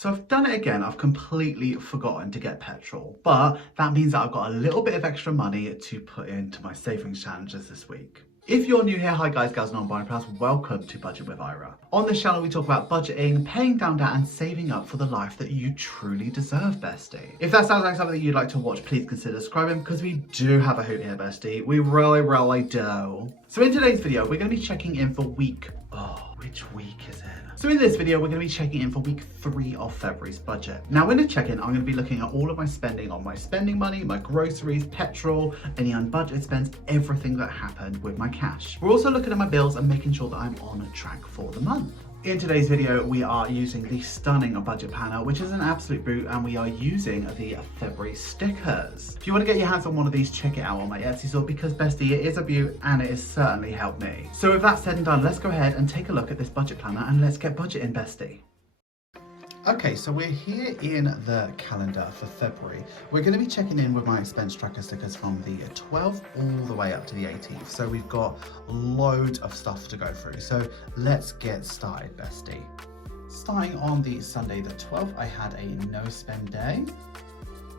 So I've done it again. I've completely forgotten to get petrol, but that means that I've got a little bit of extra money to put into my savings challenges this week. If you're new here, hi guys, gals and non-binary pals, welcome to Budget with Ira. On this channel we talk about budgeting, paying down debt and saving up for the life that you truly deserve, bestie. If that sounds like something that you'd like to watch, please consider subscribing because we do have a hoot here, bestie. We really do. So in today's video, we're going to be checking in for which week is it? So in this video, we're going to be checking in for week 3 of February's budget. Now in the check-in, I'm going to be looking at all of my spending on my spending money, my groceries, petrol, any unbudgeted spends, everything that happened with my cash. We're also looking at my bills and making sure that I'm on track for the month. In today's video, we are using the stunning budget planner, which is an absolute boot, and we are using the February stickers. If you want to get your hands on one of these, check it out on my Etsy store because, bestie, it is a beaut and it has certainly helped me. So with that said and done, let's go ahead and take a look at this budget planner and let's get budgeting, bestie. Okay, so we're here in the calendar for February. We're going to be checking in with my expense tracker stickers from the 12th all the way up to the 18th. So we've got loads of stuff to go through. So let's get started, bestie. Starting on the Sunday the 12th, I had a no spend day.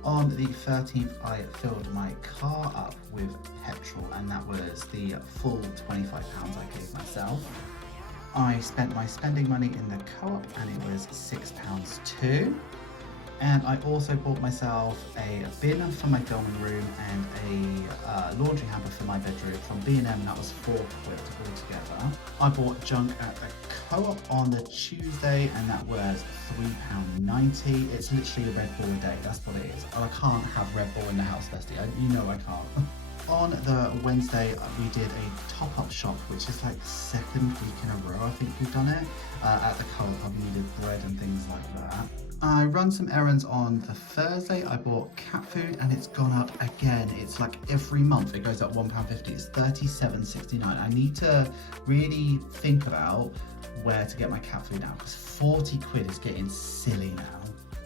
On the 13th, I filled my car up with petrol, and that was the full £25 I gave myself. I spent my spending money in the co-op and it was £6 too. And I also bought myself a bin for my filming room and a laundry hamper for my bedroom from B&M, that was £4 altogether. I bought junk at the co-op on the Tuesday and that was £3.90. It's literally a Red Bull a day, that's what it is. I can't have Red Bull in the house, bestie, you know I can't. On the Wednesday, we did a top-up shop, which is like the second week in a row I think we've done it. At the co-op, I've needed bread and things like that. I run some errands on the Thursday. I bought cat food and it's gone up again. It's like every month it goes up £1.50. It's £37.69. I need to really think about where to get my cat food now because 40 quid is getting silly now.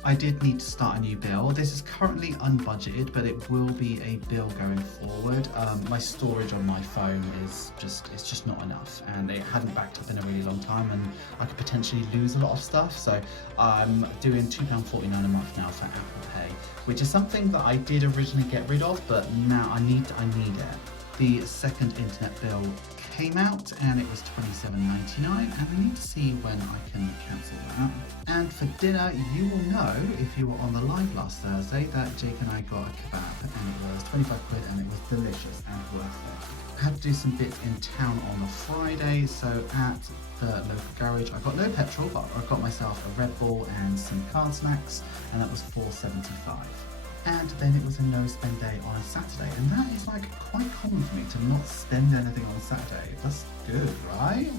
I did need to start a new bill. This is currently unbudgeted, but it will be a bill going forward. My storage on my phone is just not enough, and it hadn't backed up in a really long time, and I could potentially lose a lot of stuff. So I'm doing £2.49 a month now for Apple Pay, which is something that I did originally get rid of, but now I need it. The second internet bill came out and it was £27.99, and I need to see when I can cancel that. And for dinner, you will know if you were on the live last Thursday that Jake and I got a kebab and it was 25 quid and it was delicious and worth it. I had to do some bits in town on the Friday, so at the local garage I got no petrol, but I got myself a Red Bull and some card snacks, and that was £4.75. And then it was a no spend day on a Saturday, and that is like quite common for me to not spend anything on Saturday. That's good, right?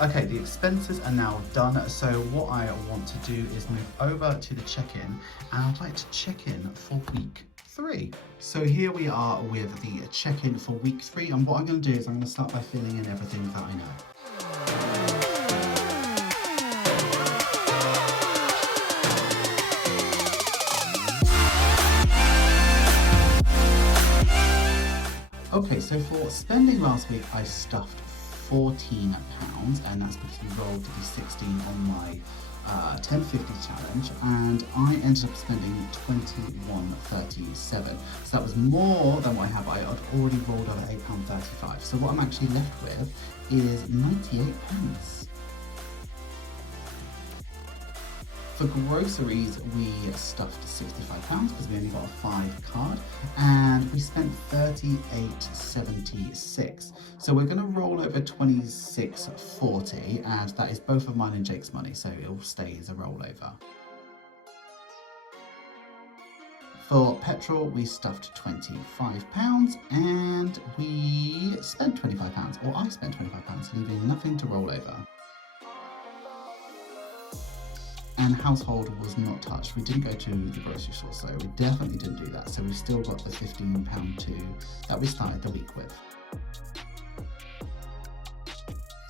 Okay, the expenses are now done, so what I want to do is move over to the check-in, and I'd like to check in for week 3. So here we are with the check-in for week 3, and what I'm going to do is I'm going to start by filling in everything that I know. Okay, so for spending last week, I stuffed £14, and that's because we rolled the 16 on my 10.50 challenge, and I ended up spending £21.37. So that was more than what I have. I had already rolled over £8.35. So what I'm actually left with is 98 pence. For groceries, we stuffed £65 because we only got a 5 card, and we spent £38.76. So we're going to roll over £26.40, and that is both of mine and Jake's money, so it'll stay as a rollover. For petrol, we stuffed £25 and we spent £25, or I spent £25, leaving nothing to roll over. And household was not touched. We didn't go to the grocery store, so we definitely didn't do that. So we've still got the £15 too that we started the week with.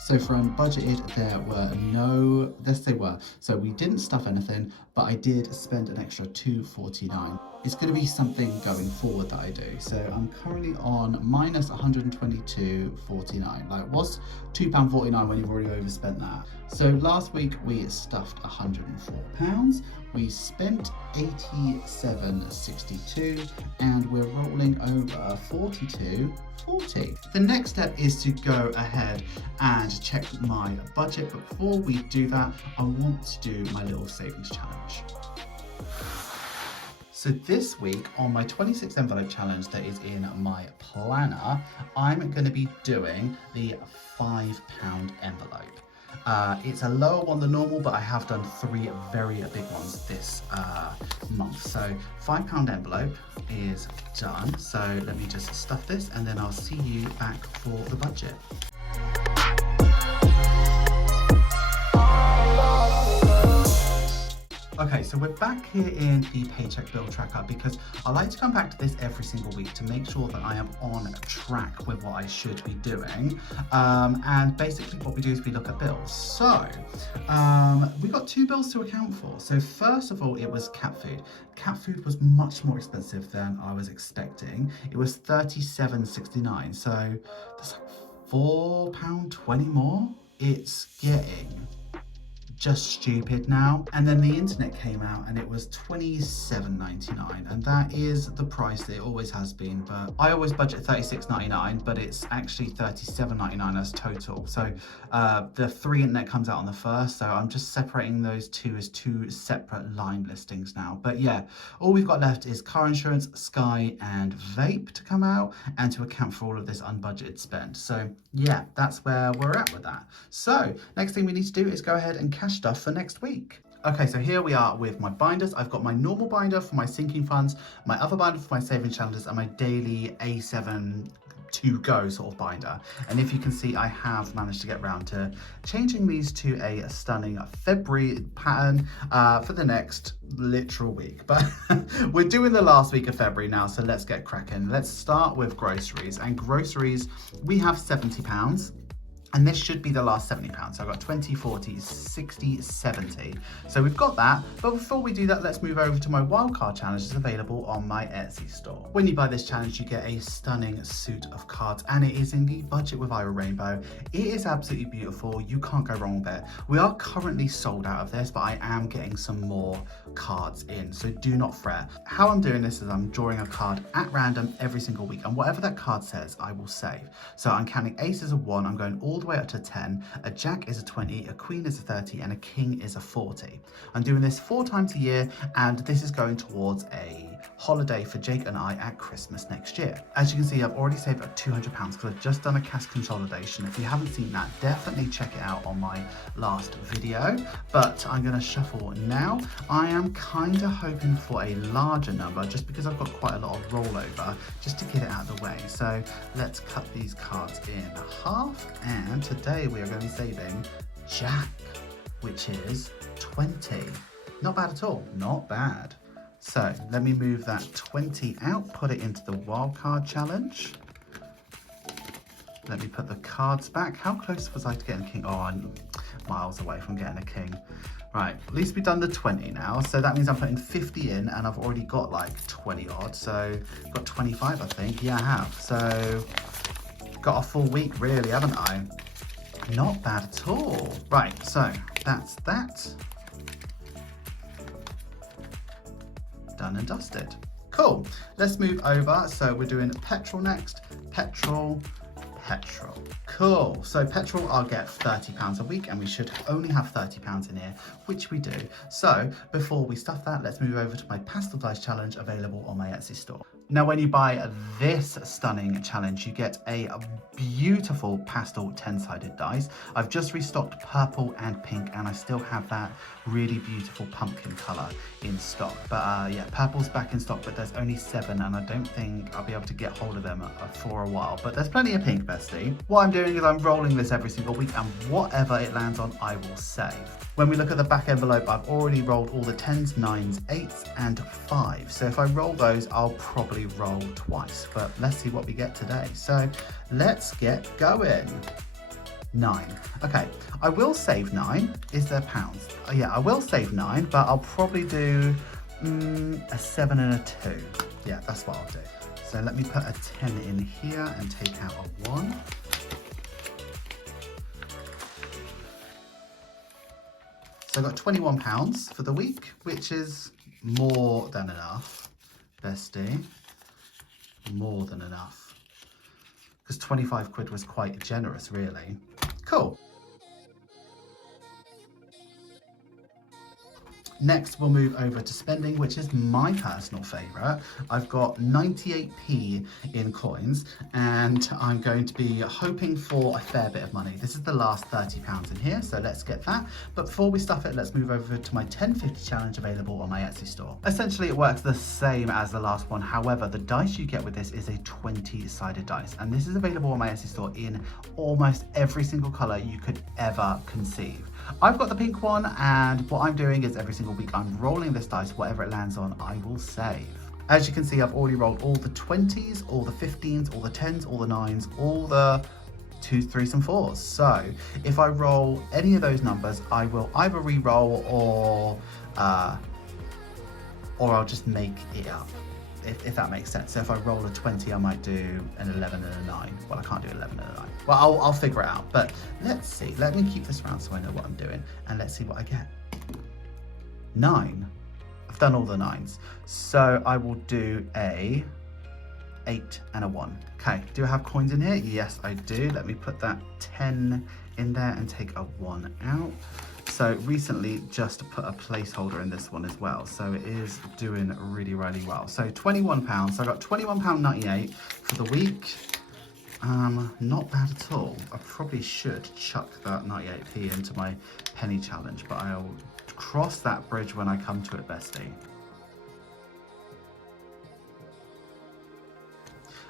So from budgeted, there were no, yes they were. So we didn't stuff anything, but I did spend an extra £2.49. it's going to be something going forward that I do. So I'm currently on minus 122.49. Like, what's £2.49 when you've already overspent that? So last week we stuffed £104. We spent 87.62, and we're rolling over 42.40. The next step is to go ahead and check my budget, but before we do that, I want to do my little savings challenge. So this week on my 26 envelope challenge that is in my planner, I'm going to be doing the £5 envelope. It's a lower one than normal, but I have done 3 very big ones this month. So £5 envelope is done. So let me just stuff this and then I'll see you back for the budget. Okay, so we're back here in the paycheck bill tracker because I like to come back to this every single week to make sure that I am on track with what I should be doing. And basically what we do is we look at bills. So we've got 2 bills to account for. So first of all, it was cat food. Cat food was much more expensive than I was expecting. It was £37.69. So that's like £4.20 more. It's getting just stupid now. And then the internet came out and it was £27.99, and that is the price that it always has been, but I always budget £36.99, but it's actually £37.99 as total. So the free internet comes out on the 1st, so I'm just separating those 2 as 2 separate line listings now. But yeah, all we've got left is car insurance, Sky and vape to come out and to account for all of this unbudgeted spend. So yeah, that's where we're at with that. So next thing we need to do is go ahead and cash stuff for next week. Okay, so here we are with my binders. I've got my normal binder for my sinking funds, my other binder for my savings challenges, and my daily A7 to go sort of binder. And if you can see, I have managed to get around to changing these to a stunning February pattern for the next literal week. But we're doing the last week of February now, so let's get cracking. Let's start with groceries. And groceries, we have £70. And this should be the last £70. So I've got 20, 40, 60, 70. So we've got that. But before we do that, let's move over to my wildcard challenge. It's available on my Etsy store. When you buy this challenge, you get a stunning suit of cards, and it is in the budget with Ira Rainbow. It is absolutely beautiful. You can't go wrong with it. We are currently sold out of this, but I am getting some more cards in, so do not fret. How I'm doing this is I'm drawing a card at random every single week, and whatever that card says, I will save. So I'm counting ace as a 1, I'm going all the way up to 10, a jack is a 20, a queen is a 30, and a king is a 40. I'm doing this 4 times a year, and this is going towards a holiday for Jake and I at Christmas next year. As you can see, I've already saved up £200 because I've just done a cash consolidation. If you haven't seen that, definitely check it out on my last video. But I'm going to shuffle now. I am kind of hoping for a larger number just because I've got quite a lot of rollover just to get it out of the way. So let's cut these cards in half, and today we are going to be saving Jack, which is 20. Not bad at all, not bad. So let me move that 20 out, put it into the wildcard challenge. Let me put the cards back. How close was I to getting a king? Oh, I'm miles away from getting a king. Right, at least we've done the 20 now. So that means I'm putting 50 in, and I've already got like 20 odd. So I've got 25, I think. Yeah, I have. So got a full week really, haven't I? Not bad at all. Right, so that's that. Done and dusted. Cool. Let's move over. So we're doing petrol next. Petrol. Cool. So petrol, I'll get £30 a week, and we should only have £30 in here, which we do. So before we stuff that, let's move over to my pastel dice challenge available on my Etsy store. Now, when you buy this stunning challenge, you get a beautiful pastel 10-sided dice. I've just restocked purple and pink, and I still have that really beautiful pumpkin color in stock. But yeah, purple's back in stock, but there's only 7, and I don't think I'll be able to get hold of them for a while. But there's plenty of pink, bestie. What I'm doing is I'm rolling this every single week, and whatever it lands on, I will save. When we look at the back envelope, I've already rolled all the 10s, 9s, 8s, and 5s. So if I roll those, I'll probably roll twice, but let's see what we get today. So let's get going. 9. Okay, I will save 9. Is there pounds? Yeah, I will save 9, but I'll probably do A 7 and a 2. Yeah, that's what I'll do. So let me put a 10 in here and take out a 1. So I got £21 for the week, which is more than enough, bestie. More than enough. Because 25 quid was quite generous, really. Cool. Next, we'll move over to spending, which is my personal favourite. I've got 98p in coins, and I'm going to be hoping for a fair bit of money. This is the last £30 in here, so let's get that. But before we stuff it, let's move over to my 10.50 challenge available on my Etsy store. Essentially, it works the same as the last one. However, the dice you get with this is a 20-sided dice, and this is available on my Etsy store in almost every single colour you could ever conceive. I've got the pink one, and what I'm doing is every single week I'm rolling this dice. Whatever it lands on, I will save. As you can see, I've already rolled all the 20s, all the 15s, all the 10s, all the 9s, all the 2s, 3s and 4s. So if I roll any of those numbers, I will either re-roll or I'll just make it up. If that makes sense. So if I roll a 20, I might do an 11 and a 9. Well, I can't do 11 and a 9. Well, I'll figure it out. But let's see. Let me keep this around so I know what I'm doing. And let's see what I get. 9. I've done all the 9s. So I will do a 8 and a 1. Okay, do I have coins in here? Yes, I do. Let me put that 10 in there and take a 1 out. So recently just put a placeholder in this one as well. So it is doing really, really well. So £21. So I got £21.98 for the week. Not bad at all. I probably should chuck that 98p into my penny challenge, but I'll cross that bridge when I come to it, bestie.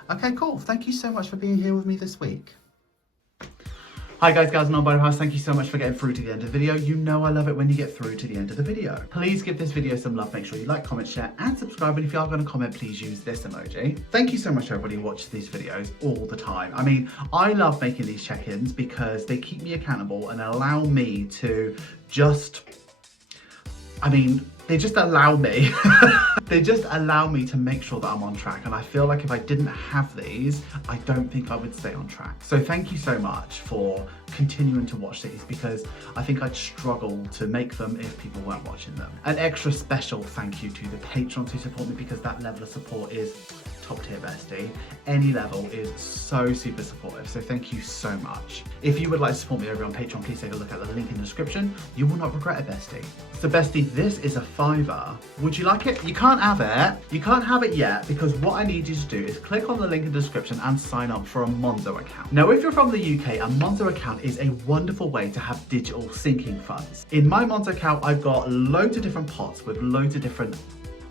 Okay, cool. Thank you so much for being here with me this week. Hi guys, gals and non-binary, thank you so much for getting through to the end of the video. You know I love it when you get through to the end of the video. Please give this video some love, make sure you like, comment, share and subscribe, and if you are going to comment, please use this emoji. Thank you so much to everybody who watches these videos all the time. I mean, I love making these check-ins because they keep me accountable and allow me to they just allow me they just allow me to make sure that I'm on track, and I feel like if I didn't have these, I don't think I would stay on track. So thank you so much for continuing to watch these, because I think I'd struggle to make them if people weren't watching them. An extra special thank you to the patrons who support me, because that level of support is top tier, bestie. Any level is so super supportive, so thank you so much. If you would like to support me over on Patreon, please take a look at the link in the description. You will not regret it, bestie. So bestie, this is a £5. Would you like it? You can't have it. You can't have it yet, because what I need you to do is click on the link in the description and sign up for a Monzo account. Now, if you're from the UK, a Monzo account is a wonderful way to have digital sinking funds. In my Monzo account, I've got loads of different pots with loads of different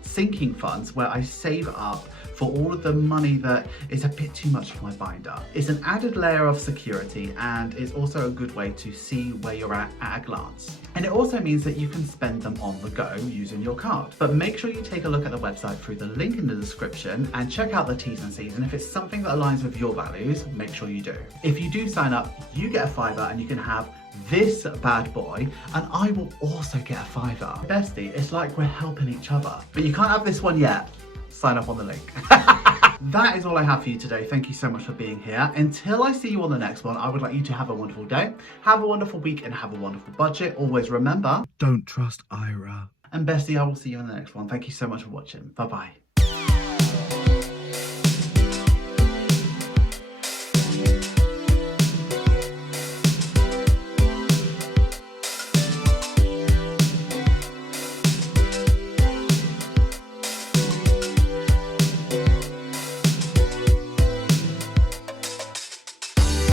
sinking funds where I save up for all of the money that is a bit too much for my binder. It's an added layer of security, and it's also a good way to see where you're at a glance. And it also means that you can spend them on the go using your card. But make sure you take a look at the website through the link in the description and check out the T's and C's, and if it's something that aligns with your values, make sure you do. If you do sign up, you get a £5 and you can have this bad boy, and I will also get a £5. Bestie, it's like we're helping each other. But you can't have this one yet. Sign up on the link. That is all I have for you today. Thank you so much for being here. Until I see you on the next one, I would like you to have a wonderful day, have a wonderful week, and have a wonderful budget. Always remember, don't trust Ira. And bestie, I will see you in the next one. Thank you so much for watching. Bye-bye.